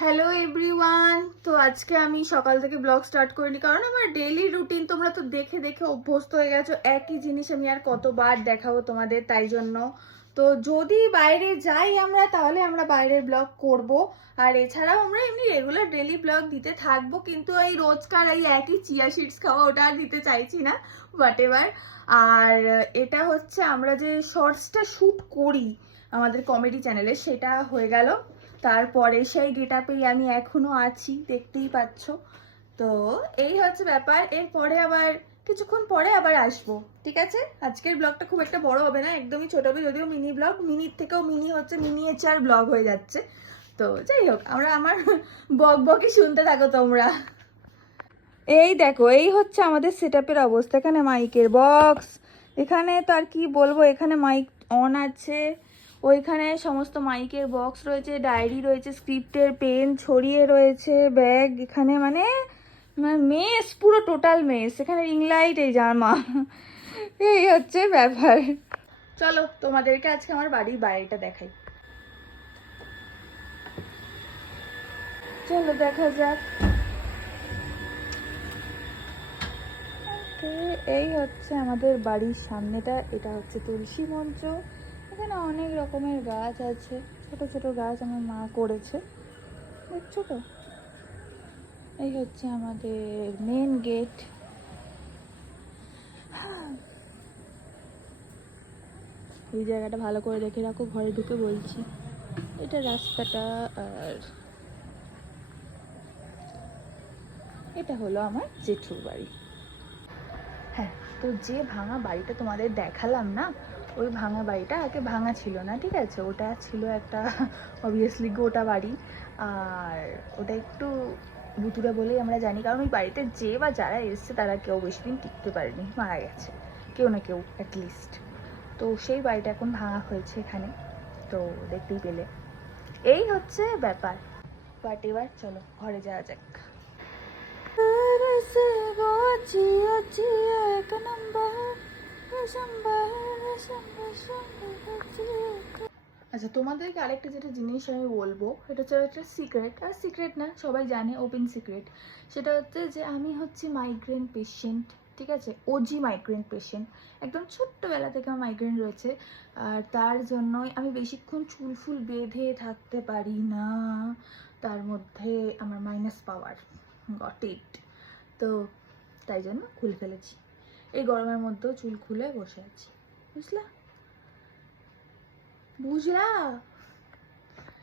Hello everyone. তো আজকে আমি সকাল থেকে ব্লগ স্টার্ট করিনি, কারণ আমার ডেইলি রুটিন তোমরা তো দেখে দেখে অভ্যস্ত হয়ে গেছো। একই জিনিস আমি আর কতবার দেখাবো তোমাদের, তাই জন্য তো যদি বাইরে যাই আমরা, তাহলে আমরা বাইরের ব্লগ করব। আর এছাড়াও আমরা এমনি রেগুলার ডেইলি ব্লগ দিতে থাকবো, কিন্তু এই রোজকার এই একই চিয়া সিডস খাওয়া ওটা আর দিতে চাইছি না, হোয়াট এভার। আর এটা হচ্ছে আমরা যে শর্টসটা শ্যুট করি আমাদের কমেডি চ্যানেলে, সেটা হয়ে গেল। তারপরে সেই গেটআপেই আমি এখনো আছি, দেখতেই পাচ্ছ। তো এই হচ্ছে ব্যাপার। এরপরে আবার কিছুক্ষণ পরে আবার আসবো, ঠিক আছে? আজকের ব্লগটা খুব একটা বড় হবে না, একদমই ছোট হবে, যদিও মিনি ব্লগ, মিনির থেকেও মিনি হচ্ছে, মিনিয়েচার ব্লগ হয়ে যাচ্ছে। তো যাই হোক, আমার বক বকই শুনতে থাকো তোমরা। এই দেখো, এই হচ্ছে আমাদের সেটআপের অবস্থা। এখানে মাইকের বক্স, এখানে তো আর কি বলবো, এখানে মাইক অন আছে, ওইখানে সমস্ত মাইকের বক্স রয়েছে, ডায়েরি রয়েছে, স্ক্রিপ্টের পেন ছড়িয়ে রয়েছে, ব্যাগ এখানে, মানে মেস, পুরো টোটাল মেস। এখানে রিং লাইট, এই জামা, এই হচ্ছে ব্যাপার। চলো তোমাদেরকে আজকে আমার বাড়ির বাইরেটা দেখাই, চলো দেখা যাক। এই হচ্ছে আমাদের বাড়ির সামনেটা, এটা হচ্ছে তুলসী মঞ্চ। এখানে অনেক রকমের গাছ আছে, ছোট ছোট গাছ আমার মা করেছে, দেখছো তো? এই হচ্ছে আমাদের মেন গেট। এই জায়গাটা ভালো করে দেখে রাখো, ঘরে ঢুকে বলছি। এটা রাস্তাটা, আর এটা হলো আমার জেঠুর বাড়ি। হ্যাঁ, তো যে ভাঙা বাড়িটা তোমাদের দেখালাম না, ওই ভাঙা বাড়িটা আগে ভাঙা ছিল না, ঠিক আছে? ওটা ছিল একটা অবভিয়াসলি গোটা বাড়ি। আর ওটা একটু ভুতুড়ে বলেই আমরা জানি, কারণ ওই বাড়িতে যে বা যারা এসছে তারা কেউ বেশি দিন টিকতে পারেনি, মারা গেছে কেউ না কেউ অ্যাটলিস্ট। তো সেই বাড়িটা এখন ভাঙা হয়েছে এখানে, তো দেখতেই পেলে। এই হচ্ছে ব্যাপার। বাট এবার চলো ঘরে যাওয়া যাক। আচ্ছা, তোমাদেরকে আরেকটা যেটা জিনিস আমি বলবো, এটা হচ্ছে একটা সিক্রেট, আর সিক্রেট না, সবাই জানে, ওপেন সিক্রেট। সেটা হচ্ছে যে আমি হচ্ছে মাইগ্রেন পেশেন্ট, ঠিক আছে? ওজি মাইগ্রেন পেশেন্ট, একদম ছোট্টবেলা থেকে আমার মাইগ্রেন রয়েছে। আর তার জন্যই আমি বেশিক্ষণ চুল ফুল বেঁধে থাকতে পারি না, তার মধ্যে আমার মাইনাস পাওয়ার, গট ইট। তো তাই জন্য খুলে ফেলেছি, এই গরমের মধ্যেও চুল খুলে বসে আছি, বুঝলা? বুঝলা?